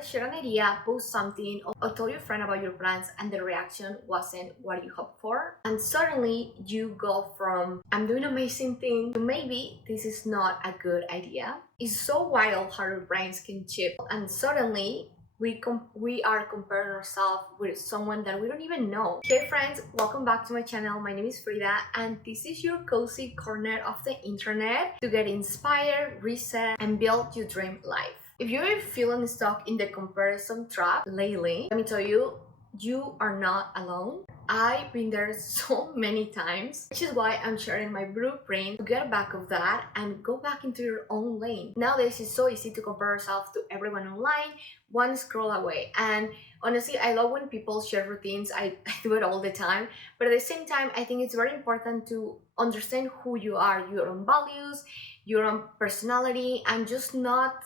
ever shared an idea, post something, or told your friend about your plans and the reaction wasn't what you hoped for? And suddenly you go from I'm doing amazing thing to maybe this is not a good idea. It's so wild how our brains can chip, and suddenly we are comparing ourselves with someone that we don't even know. Hey friends, welcome back to my channel. My name is Frida and this is your cozy corner of the internet to get inspired, reset, and build your dream life. If you're feeling stuck in the comparison trap lately, let me tell you, you are not alone. I've been there so many times, which is why I'm sharing my blueprint to get back of that and go back into your own lane. Nowadays, it's so easy to compare yourself to everyone online, one scroll away. And honestly, I love when people share routines. I do it all the time. But at the same time, I think it's very important to understand who you are, your own values, your own personality, and just not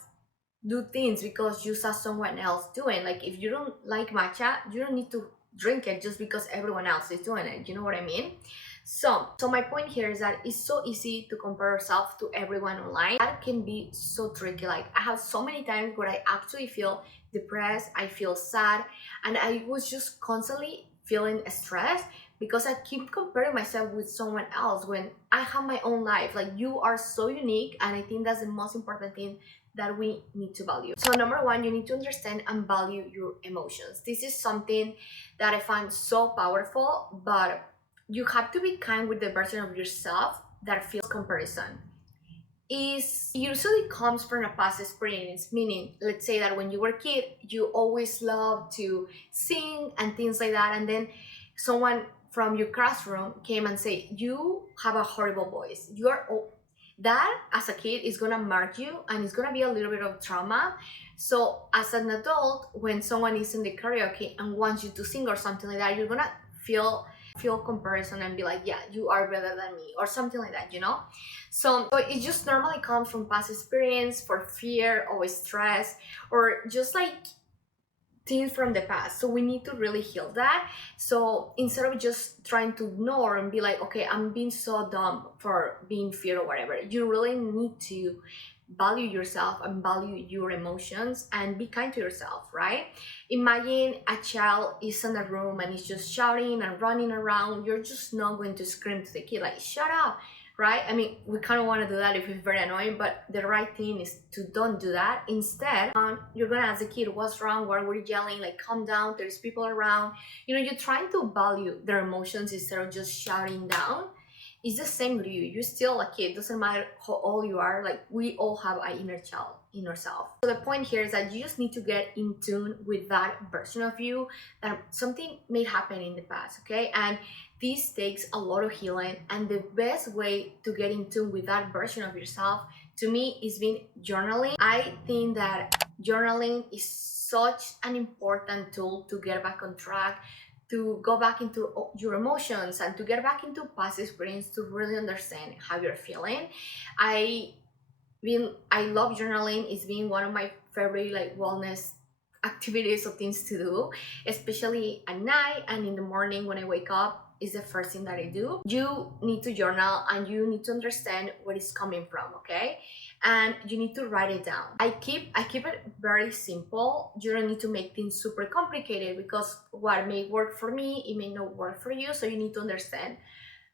do things because you saw someone else doing. Like if you don't like matcha, you don't need to drink it just because everyone else is doing it. You know what I mean? So my point here is that it's so easy to compare yourself to everyone online. That can be so tricky. Like I have so many times where I actually feel depressed, I feel sad, and I was just constantly feeling stressed because I keep comparing myself with someone else when I have my own life. Like you are so unique, and I think that's the most important thing that we need to value. So number one, you need to understand and value your emotions. This is something that I find so powerful, but you have to be kind with the version of yourself that feels comparison. It usually comes from a past experience, meaning let's say that when you were a kid, you always loved to sing and things like that, and then someone from your classroom came and say, you have a horrible voice, that as a kid is gonna mark you and it's gonna be a little bit of trauma. So as an adult, when someone is in the karaoke and wants you to sing or something like that, you're gonna feel comparison and be like, yeah, you are better than me or something like that, you know. So it just normally comes from past experience, for fear or stress, or just like things from the past. So we need to really heal that. So instead of just trying to ignore and be like, okay, I'm being so dumb for being fear or whatever, you really need to value yourself and value your emotions and be kind to yourself, right? Imagine a child is in a room and is just shouting and running around. You're just not going to scream to the kid like, shut up, right? I mean, we kind of want to do that if it's very annoying, but the right thing is to don't do that. Instead, you're gonna ask the kid, what's wrong? Why were you yelling? Like, calm down, there's people around. You know, you're trying to value their emotions instead of just shouting down. It's the same with you. You're still a kid. Doesn't matter how old you are. Like, we all have an inner child in ourselves. So the point here is that you just need to get in tune with that version of you, that something may happen in the past, okay? And this takes a lot of healing, and the best way to get in tune with that version of yourself, to me, is being journaling. I think that journaling is such an important tool to get back on track, to go back into your emotions, and to get back into past experience, to really understand how you're feeling. I love journaling. It's been one of my favorite like wellness activities or things to do, especially at night and in the morning when I wake up. Is the first thing that I do. You need to journal and you need to understand where it's coming from, okay? And you need to write it down. I keep it very simple. You don't need to make things super complicated, because what may work for me, it may not work for you. So you need to understand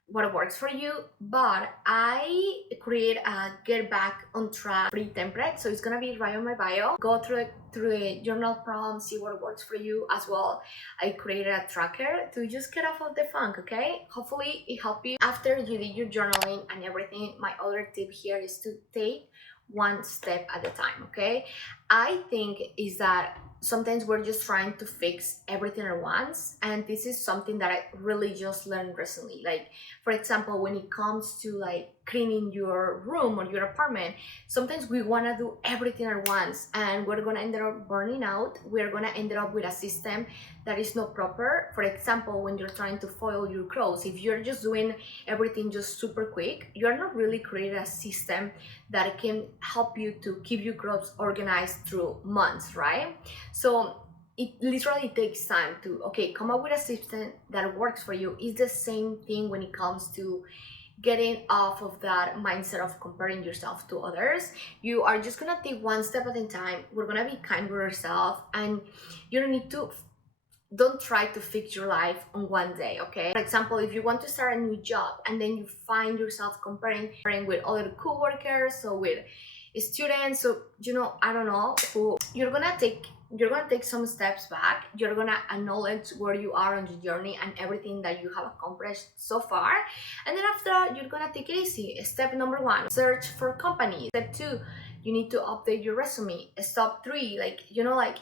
what works for you. But I create a get back on track free template, so it's gonna be right on my bio. Go through the journal prompt, see what works for you as well. I created a tracker to just get off of the funk, okay? Hopefully it helped you. After you did your journaling and everything, my other tip here is to take one step at a time, okay? I think is that sometimes we're just trying to fix everything at once, and this is something that I really just learned recently. Like, for example, when it comes to like cleaning your room or your apartment, sometimes we want to do everything at once and we're gonna end up burning out. We're gonna end up with a system that is not proper. For example, when you're trying to foil your clothes, if you're just doing everything just super quick, you're not really creating a system that can help you to keep your clothes organized through months, right? So it literally takes time to, okay, come up with a system that works for you. It's the same thing when it comes to getting off of that mindset of comparing yourself to others. You are just gonna take one step at a time. We're gonna be kind with ourselves, and you don't try to fix your life on one day, okay? For example, if you want to start a new job and then you find yourself comparing with other coworkers or with students, so I don't know who, you're gonna take some steps back. You're gonna acknowledge where you are on your journey and everything that you have accomplished so far, and then after that, you're gonna take it easy. Step number one, search for companies. Step two, you need to update your resume. Step three, like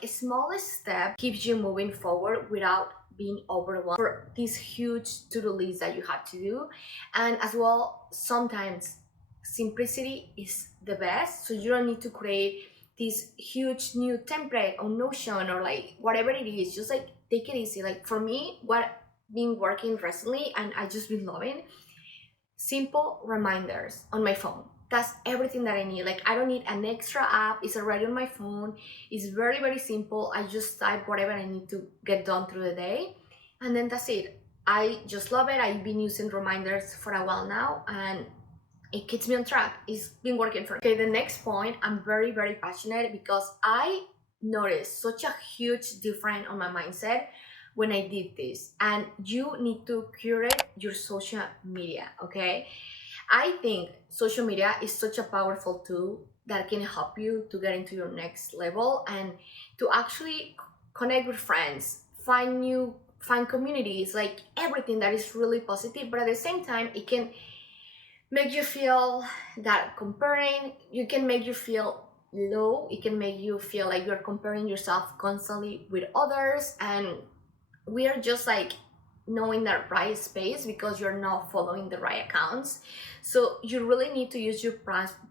a smallest step keeps you moving forward without being overwhelmed for this huge to-do list that you have to do. And as well, sometimes simplicity is the best, so you don't need to create this huge new template on Notion or like whatever it is. Just like take it easy. Like for me, what been working recently and I just been loving, simple reminders on my phone. That's everything that I need. Like I don't need an extra app. It's already on my phone. It's very, very simple. I just type whatever I need to get done through the day, and then that's it. I just love it. I've been using reminders for a while now, and it keeps me on track. It's been working for me. Okay, the next point, I'm very, very passionate because I noticed such a huge difference on my mindset when I did this. And you need to curate your social media, okay? I think social media is such a powerful tool that can help you to get into your next level and to actually connect with friends, find communities, like everything that is really positive. But at the same time, it can make you feel that comparing, you can make you feel low. It can make you feel like you're comparing yourself constantly with others, and we are just like knowing that right space because you're not following the right accounts. So you really need to use your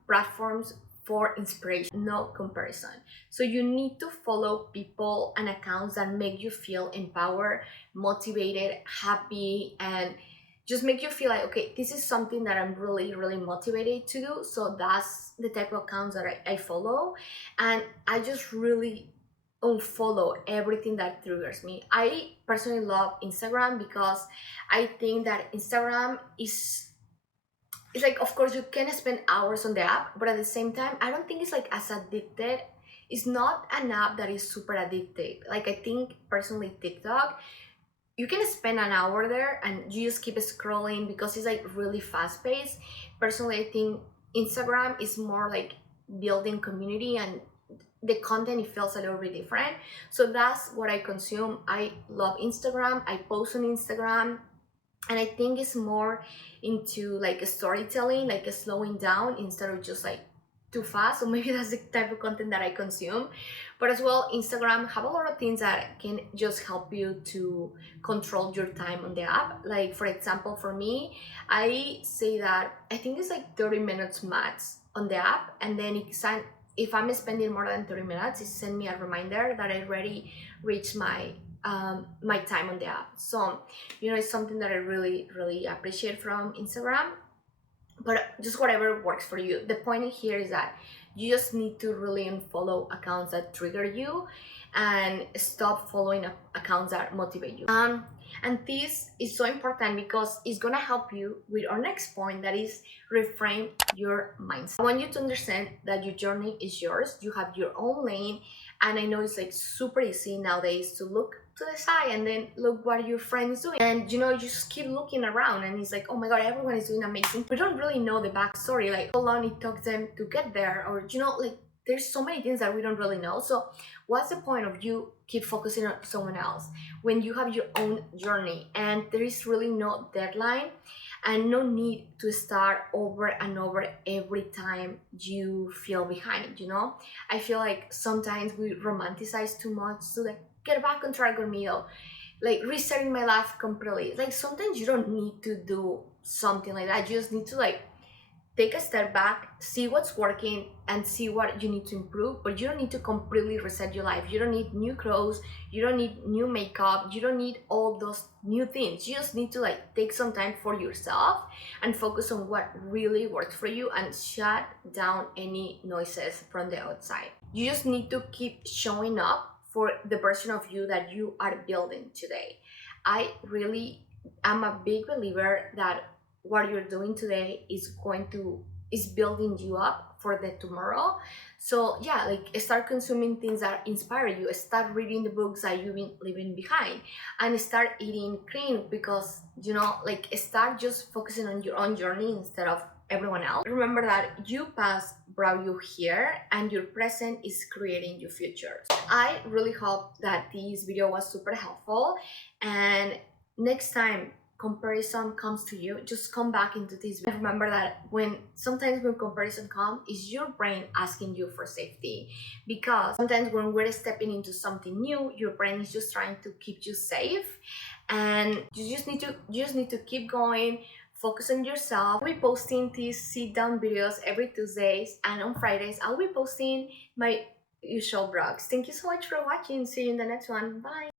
platforms for inspiration, no comparison. So you need to follow people and accounts that make you feel empowered, motivated, happy, and just make you feel like, okay, this is something that I'm really, really motivated to do. So that's the type of accounts that I follow. And I just really unfollow everything that triggers me. I personally love Instagram because I think that Instagram is, it's like, of course you can spend hours on the app, but at the same time I don't think it's like as addicted. It's not an app that is super addictive. Like I think personally TikTok, you can spend an hour there and you just keep scrolling because it's like really fast paced. Personally, I think Instagram is more like building community, and the content, it feels a little bit different. So that's what I consume. I love Instagram. I post on Instagram, and I think it's more into like a storytelling, like a slowing down instead of just like too fast. So maybe that's the type of content that I consume. But as well, Instagram have a lot of things that can just help you to control your time on the app. Like for example, for me, I say that I think it's like 30 minutes max on the app, and then if I'm spending more than 30 minutes, it send me a reminder that I already reached my time on the app. So it's something that I really, really appreciate from Instagram. But just whatever works for you. The point here is that you just need to really unfollow accounts that trigger you and stop following accounts that motivate you. And this is so important because it's gonna help you with our next point, that is reframe your mindset. I want you to understand that your journey is yours. You have your own lane, and I know it's like super easy nowadays to look to the side and then look what your friend is doing, and you just keep looking around and it's like, oh my god, everyone is doing amazing. We don't really know the backstory, like how long it took them to get there, or like there's so many things that we don't really know. So what's the point of you keep focusing on someone else when you have your own journey and there is really no deadline and no need to start over and over every time you feel behind? I feel like sometimes we romanticize too much to like get back on track with me, or like resetting my life completely. Like sometimes you don't need to do something like that. You just need to like take a step back, see what's working, and see what you need to improve. But you don't need to completely reset your life. You don't need new clothes, you don't need new makeup, you don't need all those new things. You just need to like take some time for yourself and focus on what really works for you and shut down any noises from the outside. You just need to keep showing up for the version of you that you are building today. I really am a big believer that what you're doing today is building you up for the tomorrow. So yeah, like start consuming things that inspire you, start reading the books that you've been leaving behind, and start eating clean, because like start just focusing on your own journey instead of everyone else. Remember that your past brought you here and your present is creating your future. I really hope that this video was super helpful, and next time comparison comes to you, just come back into this. Remember that sometimes when comparison comes, is your brain asking you for safety, because sometimes when we're stepping into something new, your brain is just trying to keep you safe, and you just need to keep going. Focus on yourself. I'll be posting these sit down videos every Tuesdays, and on Fridays I'll be posting my usual vlogs. Thank you so much for watching. See you in the next one. Bye.